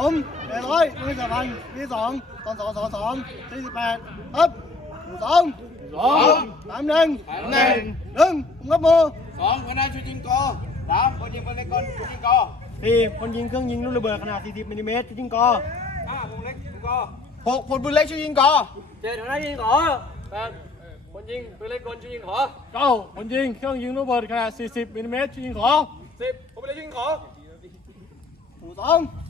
ôm để thôi bây giờ bằng đi dọn còn dọn dọn dọn đi dịp bè ấp dọn dọn làm nên làm nên đừng không gấp mơ dọn cái này chú chinh co làm con nhìn con lên con chú chinh co thì con nhìn cương nhìn luôn là bờ khả nào 40 mm chú chinh co à con lấy chú chinh co hộ con bước lấy chú chinh co chê thử nay chú chinh co con nhìn bước lấy con chú chinh co câu con nhìn cương nhìn luôn bờ khả nào 40 mm chú chinh co 10 con bước lấy chú chinh co Hãy subscribe cho kênh Ghiền Mì Gõ Để không bỏ lỡ những video hấp dẫn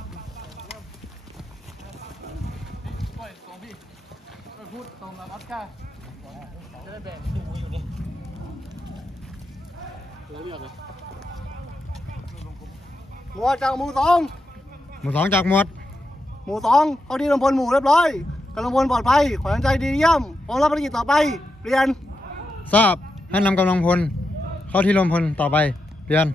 พูดตรงกับอสกาจะได้แบ่งู้อยู่นี่แล้วเนี่ยหมูจากหมูสองหมูสองจากหมด หมูสองเข้าที่ลำพลหมูเรียบร้อยกำลังพลปลอดภัยขอใจดีเยี่ยมพร้อมรับภารกิจต่อไปเรียนทราบให้นำกำลังพลเข้าที่ลำพลต่อไปเรียน